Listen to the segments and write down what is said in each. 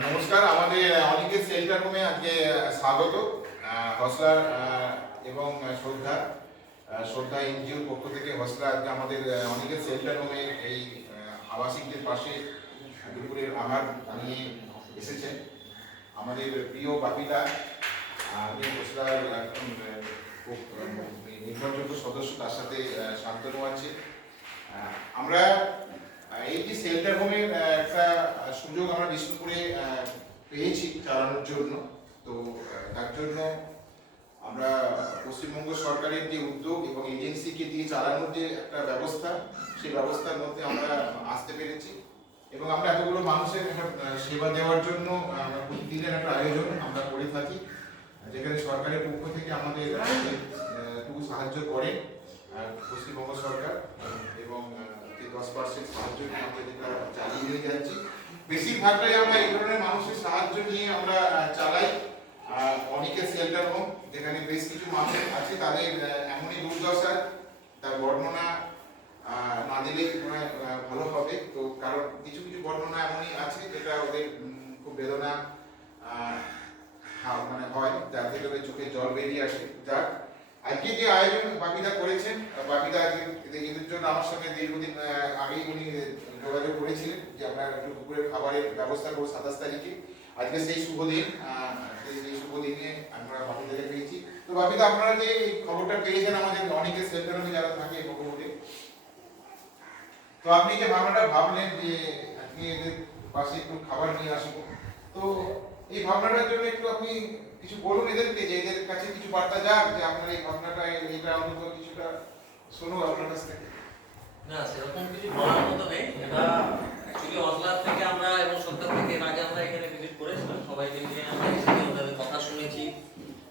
নমস্কার আমাদের অনেকের সেল্টার রুমে আজকে স্বাগত হসলার এবং শ্রদ্ধা শ্রদ্ধা এনজিওর পক্ষ থেকে হসলা আজকে আমাদের আহ, অনেকের সেল্টার রুমে এই আবাসিকদের পাশে দুপুরের আহার নিয়ে এসেছেন। আমাদের প্রিয় বাপিদা আমি হসলার খুব নির্ভরযোগ্য সদস্য তার সাথে শান্তনু আছে আহ, আমরা আহ, এই যে সেল্টার হোমের আহ, একটা আহ, সুযোগ আমরা বিষ্ণুপুরে আহ, পেয়েছি চালানোর জন্য তো আহ, তার জন্য আমরা পশ্চিমবঙ্গ সরকারের যে উদ্যোগ এবং এজেন্সিকে দিয়ে চালানোর যে একটা ব্যবস্থা সেই ব্যবস্থার মধ্যে আমরা আসতে পেরেছি। এবং আমরা এতগুলো মানুষের সেবা দেওয়ার জন্য প্রতিদিনের একটা আয়োজন আমরা করে থাকি যেখানে সরকারের পক্ষ থেকে আমাদের একটু সাহায্য করে পশ্চিমবঙ্গ সরকার এবং দশ পার্সেন্ট সাহায্য আমরা যেটা চালিয়ে নিয়ে যাচ্ছি। বেশিরভাগটাই আমরা এই ধরনের মানুষের সাহায্য নিয়ে আমরা চালাই। আহ, অনেকের সেল্টার হোম যেখানে বেশ কিছু মানুষ আছে, তাদের এমনই দুর্দশা, তার বর্ণনা না দিলে ভালো হবে। তো কারণ কিছু কিছু বর্ণনা এমনই আছে, যেটা ওদের খুব বেদনা মানে হয়, যার থেকে ওদের চোখে জল বেরিয়ে আসে। যাক, আজকে যে আয়োজন বাপিদা করেছেন বাপিদা আজকে এদের জন্য আমার সঙ্গে দীর্ঘদিন আগেই উনি যোগাযোগ করেছিলেন যে আমরা একটু দুপুরের খাবারের ব্যবস্থা করব সাতাশ তারিখে। আজকে সেই শুভ দিন আহ, সেই- সেই শুভ দিনে আমরা বাপিদাকে পেয়েছি তো বাপিদা আপনারা যে খবরটা পেয়েছেন আমাদের অনেকের সেন্টারে যারা থাকে মুখোমুখি তো আপনি যে ভাবনাটা ভাবলেন যে আজকে এদের পাশে একটু খাবার নিয়ে আসব তো এই ভাবনাটার জন্য একটু আপনি কিছু বলুন এদেরকে যে এদের কাছে কিছু বার্তা যাক যে আপনার এই ভাবনাটা এটা অন্তত কিছুটা শুনুক আপনার কাছ থেকে। না সেরকম কিছু বলার মতো নেই এটা অ্যাকচুয়ালি অজলার থেকে আমরা এবং সত্তর থেকে এর আগে আমরা এখানে ভিজিট করেছিলাম সবাইকে নিয়ে আমরা এসেছি ওদের কথা শুনেছি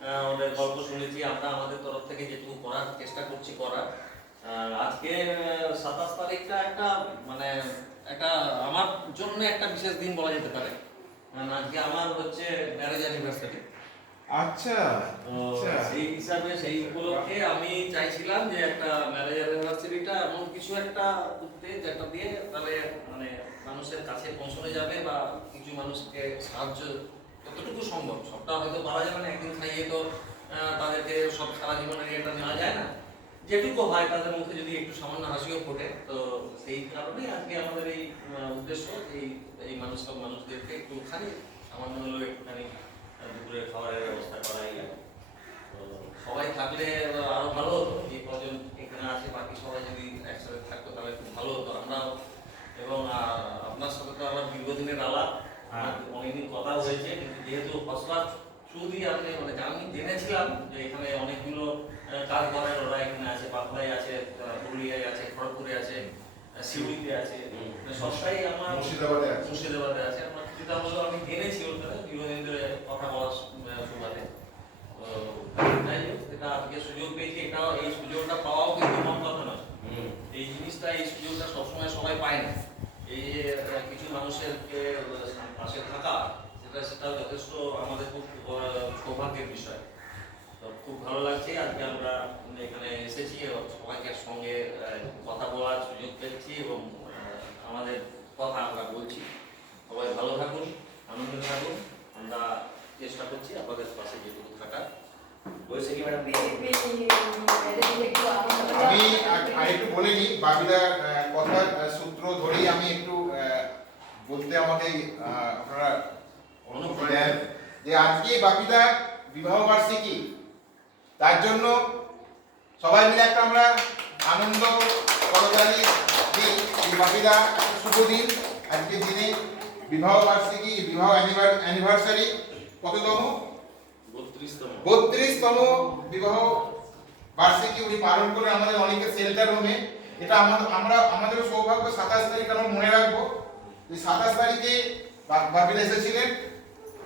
আহ, ওদের গল্প শুনেছি আমরা আমাদের তরফ থেকে যেটুকু করার করছি করার আজকে সাতাশ তারিখটা একটা মানে একটা আমার জন্য একটা বিশেষ দিন বলা যেতে পারে। কারণ আজকে আমার হচ্ছে ম্যারেজ অ্যানিভার্সারি আচ্ছা আচ্ছা। সেই হিসাবে সেই উপলক্ষে আমি চাইছিলাম যে একটা ম্যারেজ অ্যানিভার্সারিটা এমন কিছু একটা করতে যেটা দিয়ে তাহলে মানে মানুষের কাছে পৌঁছানো যাবে বা কিছু মানুষকে সাহায্য যতটুকু সম্ভব। সবটা হয়তো পাওয়া যাবে না একদিন খাইয়ে তো তাদেরকে সব সারা জীবনের এটা নেওয়া যায় না। যেটুকু হয় তাদের মুখে যদি একটু সামান্য হাসিও ফোটে তো সেই কারণে আজকে আমাদের এই উদ্দেশ্য এই এই মানুষ সব মানুষদেরকে একটুখানি সামান্য হলেও একটুখানি আহ, দুপুরে খাবারের ব্যবস্থা করাই তো সবাই থাকলে আরও ভালো হতো। এই কজন এখানে আছে বাকি সবাই যদি একসাথে থাকতো তাহলে খুব ভালো হতো। আমরাও এবং আপনার সাথে তো আমার দীর্ঘদিনের আলাপ। হ্যাঁ। অনেকদিন কথা হয়েছে কিন্তু যেহেতু থ্রু দিয়ে আপনি মানে আমি জেনেছিলাম যে এখানে অনেকগুলো করার ওরা এখানে আছে বাঁকুড়ায় আছে পুরুলিয়ায় আছে খড়গপুরে আছে সিউড়িতে আছে। মানে সবটাই আমার মুর্শিদাবাদে আছে। মুর্শিদাবাদে আছে। আমার কিছুটা আমি জেনেছি ওর সাথে দীর্ঘদিন ধরে কথা বলার সুবাদে। তো যাই হোক এটা আজকে সুযোগ পেয়েছি এটাও এই সুযোগটা পাওয়াও কিন্তু কম কথা নয়। এই জিনিসটা এই সুযোগটা সবসময় সবাই পায় না। এই যে কিছু মানুষের কে, পাশে থাকা সেটা সেটা যথেষ্ট আমাদের খুব সৌভাগ্যের বিষয়। তো খুব ভালো লাগছে। আজকে আমরা এখানে এসেছি এবং সবাইকে সঙ্গে কথা বলার সুযোগ পেয়েছি এবং আমাদের কথা আমরা বলছি। সবাই ভালো থাকুন আনন্দে থাকুন। আমরা চেষ্টা করছি আপনাদের পাশে যেটুকু থাকার। আমি আর- আরেকটু বলে নিই বাকিদার কথার সূত্র ধরেই আমি একটু বলতে আমাকে আপনারা অনুমতি যে আজকে বাপিদার বিবাহ বার্ষিকী তার জন্য সবাই মিলে একটা আমরা আনন্দ করতালি দিই। বাপিদা শুভ দিন। আজকের দিনে বিবাহ বার্ষিকী বিবাহ অ্যানিভার্সারি কততম? বত্রিশতম। বিবাহ বার্ষিকী উনি পালন করে আমাদের অনেকে সেল্টার রুমে এটা আমাদের আমরা আমাদের সৌভাগ্য সাতাশ তারিখ আমরা মনে রাখব। যে সাতাশ তারিখে বা- বাপিল এসেছিলেন।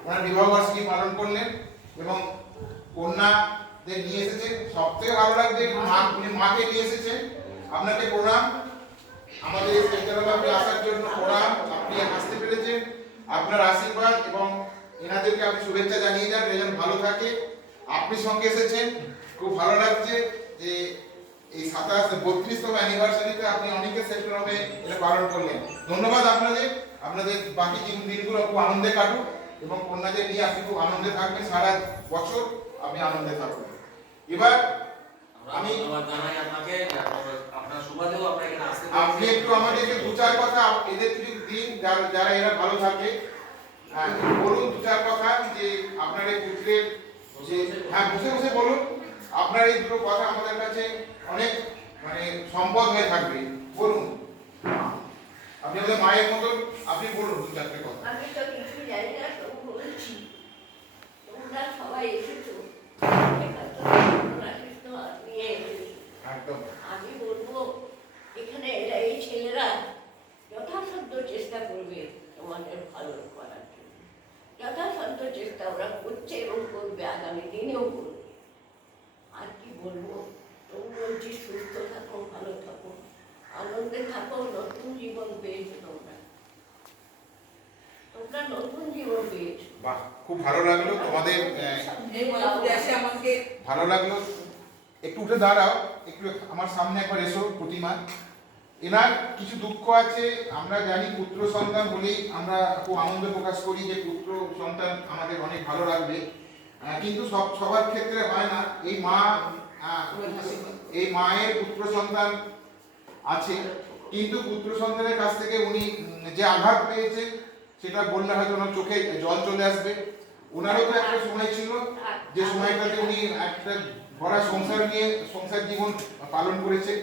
ওনার বিবাহ বার্ষিকী পালন করলেন এবং কন্যাদের নিয়ে এসেছেন সব থেকে ভালো লাগছে উনি মাকে নিয়ে এসেছেন আপনাকে প্রণাম। আমাদের সেন্টার আসার জন্য প্রণাম। আপনি আসতে পেরেছেন। আপনার আশীর্বাদ এবং এনাদেরকে আপনি শুভেচ্ছা জানিয়ে যান যেন ভালো থাকে। আপনি সঙ্গে এসেছেন। খুব ভালো লাগছে যে এই সাতাশ, বত্রিশতম অ্যানিভার্সারিতে আপনি অনেকে সেক্টর হবে এটা পালন করলেন। ধন্যবাদ আপনাদের। আপনাদের বাকি দিন- দিনগুলো খুব আনন্দে কাটুক এবং কন্যাদের নিয়ে আপনি খুব আনন্দে থাকবেন। সারা বছর আপনি আনন্দে থাকবেন এবার আমি আমি- আমার জানাই আপনাকে আপনার- আপনার সুবাদেও আপনাকে আসতে আপনি একটু আমাদেরকে দু চার কথা এদের কিছু দিন যারা যারা এরা ভালো থাকে হ্যাঁ, বলুন দু চার কথা যে আপনার এই পুত্রের যে হ্যাঁ বসে বসে বলুন। আপনার এই দুটো কথা আমাদের কাছে অনেক মানে সম্পদ হয়ে থাকবে। বলুন। আপনি আমাদের মায়ের মতন আপনি বলুন দু চারটে কথা। আমি তো কিছু জানি না তবু বলছি। তোমরা সবাই এসেছ এখানে তো রামকৃষ্ণ নিয়ে এসেছ। একদম আমি বলব এখানে এরা এই ছেলেরা যথাসাধ্য চেষ্টা করবে তোমাদের ভালো করার জন্য। যথাসাধ্য চেষ্টা ওরা করছে এবং করবে আগামী দিনেও করবে। আর কি বলব? তবু বলছি সুস্থ থাকো ভালো থাকো আনন্দে থাকো নতুন জীবন পেয়েছ তোমরা। তোমরা নতুন জীবন পেয়েছ। বাহ খুব ভালো লাগল তোমাদের ভালো লাগল। একটু উঠে দাঁড়াও একটু আমার সামনে একবার এসো প্রতিমা। এনার কিছু দুঃখ আছে। আমরা জানি পুত্র সন্তান বলেই আমরা খুব আনন্দ প্রকাশ করি যে পুত্র সন্তান আমাদের অনেক ভালো লাগবে। কিন্তু সব, সবার ক্ষেত্রে হয় না। এই মা এই মায়ের পুত্র সন্তান আছে। কিন্তু পুত্র সন্তানের কাছ থেকে উনি যে আঘাত পেয়েছে সেটা বললে হয়তো ওনার চোখে জল চলে আসবে। ওনারও তো একটা সময় ছিল, যে সময়টাতে উনি একটা ভরা সংসার নিয়ে, সংসার জীবন পালন করেছে।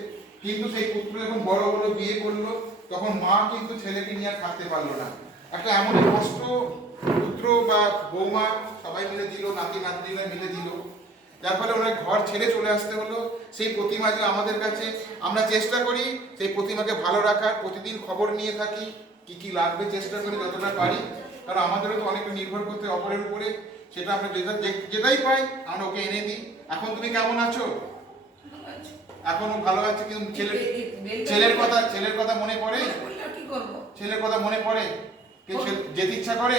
কিন্তু সেই পুত্র যখন বড় বড় বিয়ে করল, তখন মা কিন্তু ছেলেকে নিয়ে আর থাকতে পারল না। একটা এমন কষ্ট পুত্র বা বৌমা সবাই মিলে দিল, নাতি নাতনিরা মিলে দিল। যার ফলে ওনার ঘর ছেড়ে চলে আসতে হলো। সেই প্রতিমা যে আমাদের কাছে, আমরা চেষ্টা করি সেই প্রতিমাকে ভালো রাখার। প্রতিদিন খবর নিয়ে থাকি, কি কি লাগবে চেষ্টা করি যতটা পারি। কারণ আমাদেরও তো অনেকটা নির্ভর করতে অপরের উপরে। সেটা আমরা যেটা যেটাই পাই, আমরা ওকে এনে দিই। এখন তুমি কেমন আছো? এখনও ভালো আছে কিন্তু ছেলে ছেলের কথা ছেলের কথা মনে পড়ে? কি করব? ছেলের কথা মনে পড়ে? কে যেতে ইচ্ছা করে?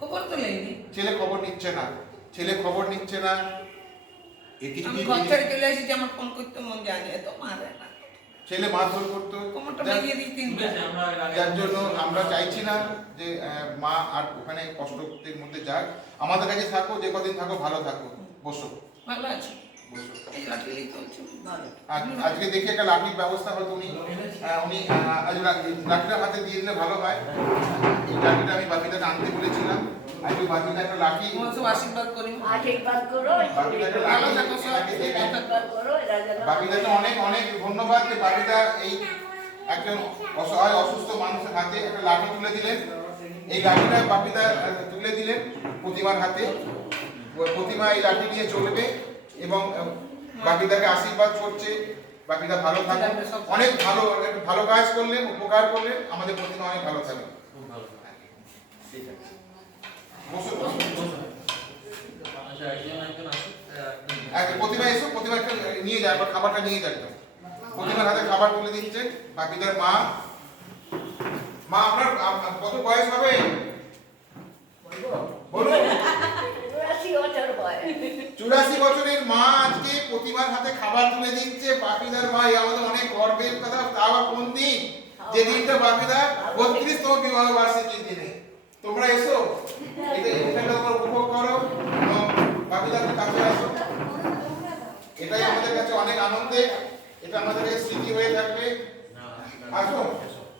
খবর তো নেইনি। ছেলে খবর নিচ্ছে না। ছেলে খবর নিচ্ছে না। এ কিছু আমি কি ঘর ছেড়ে চলে এসেছি আমার ফোন করতে মন জানে তো মারে না। ছেলে মারধর করতো। কোমরটা যার- জন্য আমরা চাইছি না যে আহ, মা আর ওখানে কষ্টের মধ্যে যাক। আমাদের কাছে থাকো যে কদিন থাকো ভালো থাকো। বসো। ভালো আছি। আজকে দেখি একটা লাঠির ব্যবস্থা হয়তো উনি। উনি লাঠিটা হাতে দিয়ে দিলে ভালো হয়। এই লাঠিটা আমি বাপিটাকে আনতে বলেছিলাম। আজকে বাপিটা একটা লাঠি আশীর্বাদ করি করো বাপিটাকে অনেক অনেক ধন্যবাদ যে বাপিদা এই একজন অসহায় অসুস্থ মানুষের হাতে একটা লাঠি তুলে দিলেন। এই লাঠিটা তুলে দিলেন প্রতিমার হাতে। প্রতিমা এই লাঠি নিয়ে চলবে। এবং বাপিদাকে আশীর্বাদ করছে বাপিদা ভালো থাকুন অনেক ভালো ভালো কাজ করলেন উপকার করলেন আমাদের প্রতিমা অনেক ভালো থাকবে খুব ভালো। ঠিক আছে আচ্ছা। প্রতিমা এসো প্রতিমা একটা নিয়ে যায় আবার খাবারটা নিয়ে যাবে প্রতিমার হাতে খাবার তুলে দিচ্ছে বাপিদার মা। মা আপনার কত বয়স হবে? বলুন। বছর বয়স। চুরাশি বছরের মা আজকে প্রতিমার হাতে খাবার তুলে দিচ্ছে। বাপিদার মা আমাদের অনেক গর্বের কথা। তা আবার কোন দিন? যে দিনটা বাপিদার বত্রিশতম বিবাহ বার্ষিকীর দিনে। তোমরা এসো। এটা তোমরা উপভোগ করো এবং কাছে আসো। এটাই আমাদের কাছে অনেক আনন্দের। এটা আমাদের কাছে স্মৃতি হয়ে থাকবে। আসো।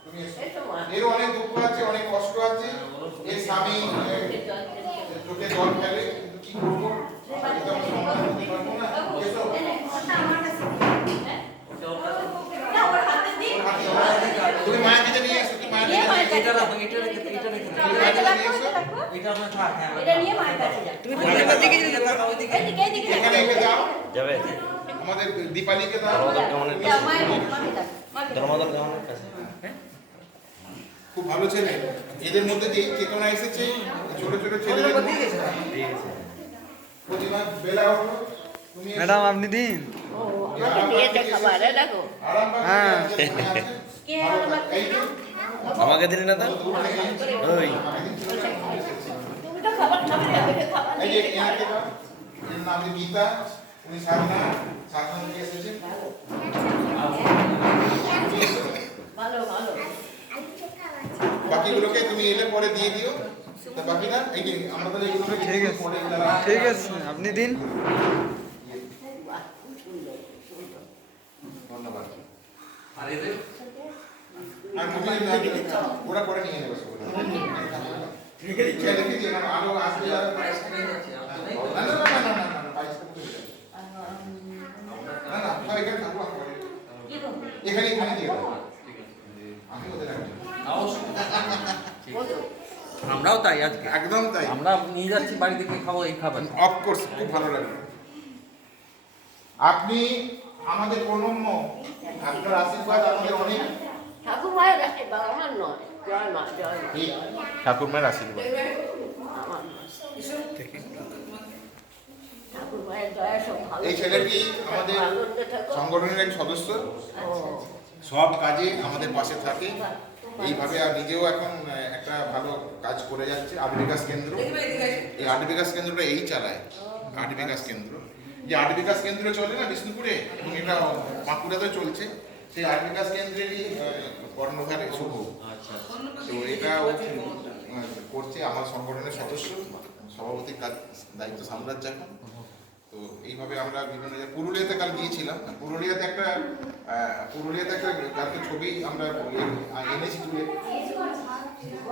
তুমি এসো। এর অনেক দুঃখ আছে অনেক কষ্ট আছে। এর স্বামী চোখে জল ফেলে কাছে। কাছে কাছে কাছে কাছে ওইদিকে। যাও যাবে আমাদের দীপালিকে দাও ধর্মদল। ধর্মদল কেমন খুব ভালো ছেলে এদের মধ্যে যে চেতনা এসেছে, ছোট ছোট ছেলেদের মধ্যে প্রতিমা বেলা ওঠো তুমি এসো। ম্যাডাম আপনি দিন। হ্যাঁ। যে মনে আছে। কে ভালো আরাম থাক। এই যে, আমাকে দিলি না তা? ওই। গীতা উনি সাধনা সাধনা এসেছেন। বাকিগুলোকে তুমি এলে পরে দিয়ে দিও। ঠিক আছে। ঠিক আছে আপনি দিন। ধন্যবাদ। ওরা করে নিয়ে নেবে আরও আসবে না না না না না। এখানে এখানে দিয়ে দেবো ঠিক আছে আমি ওদের একজন। অবশ্যই বলো আমরাও তাই আজকে। একদম তাই। আমরা নিয়ে যাচ্ছি বাড়ি থেকে খাব এই খাবার। অফকোর্স খুব ভালো লাগবে আপনি আমাদের প্রণম্য আপনার আশীর্বাদ আমাদের অনেক। ঠাকুমায়ের আশীর্বাদ আমার নয় জয় মা জয় আশীর্বাদ। ঠাকুরমায়ের ভালো এই ছেলেটি আমাদের সংগঠনের এক সদস্য? আচ্ছা। সব কাজে আমাদের পাশে থাকে। এইভাবে আর নিজেও এখন একটা ভালো কাজ করে যাচ্ছে। আট বিকাশ কেন্দ্র এই আট বিকাশ কেন্দ্রটা এই চালায়। আট বিকাশ কেন্দ্র। যে আট বিকাশ কেন্দ্র চলে না বিষ্ণুপুরে এবং এটা বাঁকুড়াতে চলছে। সেই আট বিকাশ কেন্দ্রেরই কর্ণধার শুভ আচ্ছা তো এটা ও করছে আমার সংগঠনের সদস্য। সভাপতির কাজ দায়িত্ব সামলাচ্ছে এখন। এইভাবে আমরা বিভিন্ন পুরুলিয়াতে কাল গিয়েছিলাম। পুরুলিয়াতে একটা পুরুলিয়াতে একটা কালকে ছবি আমরা এ- এনেছি তুলে।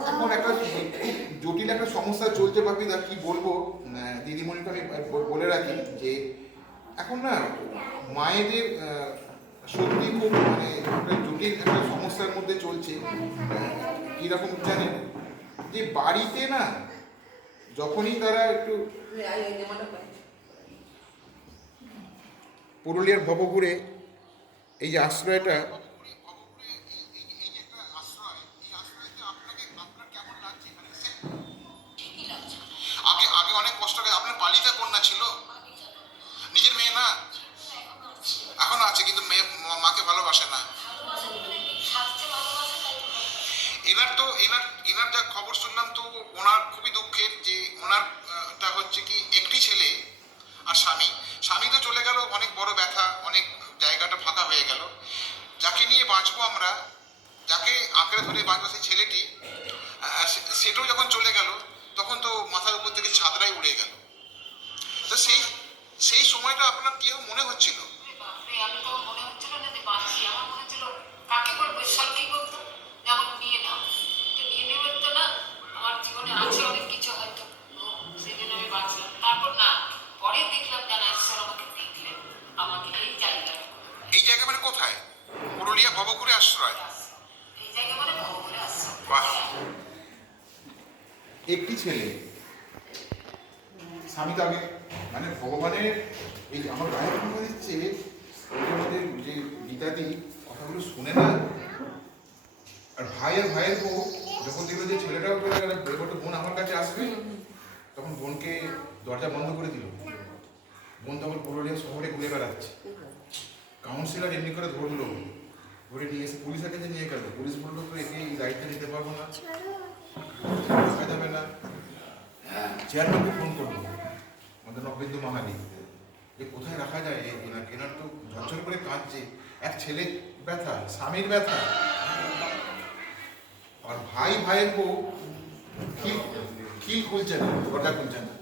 এখন একটা জটিল একটা সমস্যা চলছে ভাবি দা কি বলব? দিদিমণিকে আমি বলে রাখি যে, এখন না মায়েদের সত্যি খুব মানে একটা জটিল একটা সমস্যার মধ্যে চলছে। কীরকম জানেন? যে বাড়িতে না যখনই তারা একটু পুরুলিয়ার ভবঘুরে এই যে আশ্রয়টা, আগে অনেক কষ্ট আপনার কন্যা ছিল? নিজের মেয়ে না? এখনও আছে, কিন্তু মেয়ে, মাকে ভালোবাসে না। এনার তো এনার এনার খবর শুনলাম তো ওনার খুবই দুঃখের যে হচ্ছে কি, একটি ছেলে আর স্বামী। স্বামী তো চলে গেল অনেক বড় ব্যথা অনেক জায়গাটা ফাঁকা হয়ে গেল যাকে নিয়ে বাঁচবো আমরা যাকে আঁকড়ে ধরে বাঁচবো সেই ছেলেটি সেটাও যখন চলে গেল তখন তো মাথার উপর থেকে ছাদরাই উড়ে গেল। তো সেই সেই সময়টা আপনার কি মনে হচ্ছিল? কাকে বলব ঈশ্বরকেই বলতো? নিয়ে নাও। তো নিয়ে নেবেন তো না আমার জীবনে আছে অনেক কিছু হয়তো। সেই জন্য আমি বাঁচলাম। তারপর না পরে দেখলাম জানা ঈশ্বর আমাকে দেখলেন। আমাকে এই জায়গায় এই জায়গা মানে কোথায়? পুরুলিয়া ভবঘুরে আশ্রয়? একটি ছেলে। স্বামী তো আগে মানে ভগবানের এই আমার গায়ে কথা দিচ্ছে আমাদের যে গীতাদি কথাগুলো শুনে না, আর ভাইয়ের ভাইয়ের বউ, যখন দেখল যে ছেলেটাও চলে গেল বলব বোন আমার কাছে আসবে, তখন বোনকে দরজা বন্ধ করে দিল। বোন তখন পুরুলিয়া শহরে ঘুরে বেড়াচ্ছে। কাউন্সিলর এমনি করে ধরলো। ধরে নিয়ে এসে পুলিশের কাছে নিয়ে গেল পুলিশ বলল তো একে এই দায়িত্ব নিতে পারব না। রাখা যাবে না। চেয়ারম্যানকে ফোন করব। আমাদের নবেন্দু মাহালি। যে কোথায় রাখা যায় এনাকে এনার তো ঝরঝর করে কাঁদছে। এক ছেলে ব্যথা স্বামীর ব্যথা। আর ভাই ভাইয়ের বউ খিল খুলছে না? দরজা খুলছে না।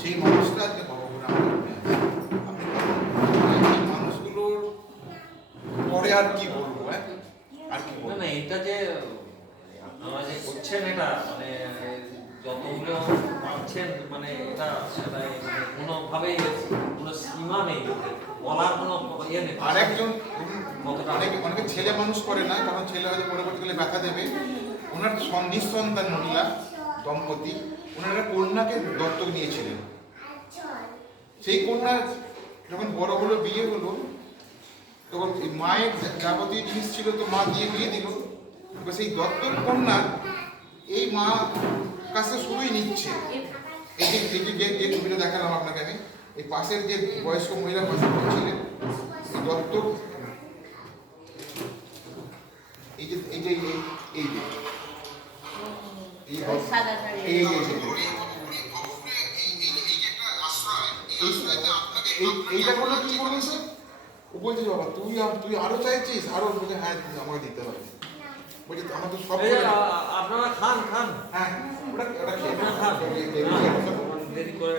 সেই মানুষটা আজকে ভগবান আপনি ভাবুন, এই মানুষগুলোর পরে আর কি বলব হ্যাঁ? আর কি বলব না এটা যে আপনারা যে করছেন এটা মানে যতগুলো পাচ্ছেন মানে এটা সেটা মানে কোনোভাবেই কোনো সীমা নেই বলার কোনো ইয়ে নেই। আর একজন অনেকে অনেকে ছেলে মানুষ করে না তখন ছেলে হয়তো পরবর্তীকালে ব্যথা দেবে। ওনার সন- নিঃসন্তান মহিলা দম্পতি ওনারা কন্যাকে দত্তক নিয়েছিলেন। সেই কন্যা যখন বড় হলো বিয়ে হলো তখন এই মায়ের যাবতীয় জিনিস ছিল তো মা দিয়ে বিয়ে দিল। সেই দত্তর কন্যা এই মা কাছে শুধুই নিচ্ছে। এই যে যে যে- ছবিটা দেখালাম আপনাকে আমি, এই পাশের যে বয়স্ক মহিলা পাশে ছিলেন এই দত্তক এই যে এই যে। এই- যে এই এইটা করলে কি করবে স্যার? ও বলছে বাবা তুই তুই আরও চাইছিস? আরও বলছে হ্যাঁ দিদি, আমাকে দিতে হবে বলছি আমার তো সব আপনারা খান খান। হ্যাঁ ওটা ওটা খান।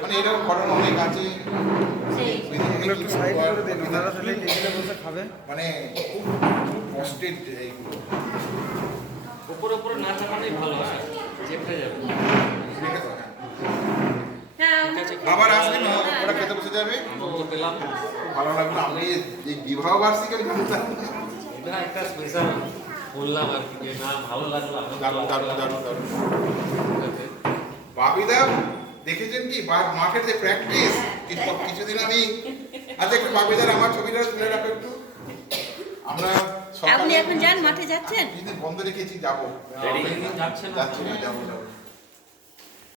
মানে এরকম ঘটনা অনেক আছে। মানে খুব খুব কষ্টের এইগুলো। উপরে উপরে না চাপানোই ভালো হয় চেপে যাবে আবার আসলে না ওরা খেতে বসে যাবে। ভালো লাগল আমি এই বিবাহ বার্ষিকী আমি এটা একটা স্পেশাল বললাম আর কি না ভালো লাগল দারুণ দারুণ। দারুণ দারুণ। বাপিদা দেখেছেন কি? বা- মাঠের যে প্র্যাকটিস কিছুদিন আমি আচ্ছা একটু বাপিদার আমার ছবিটা তুলে রাখো একটু। আমরা আপনি এখন যান মাঠে যাচ্ছেন? বন্ধ রেখেছি যাব। আপনি যাচ্ছেন? যাচ্ছি না যাব যাব।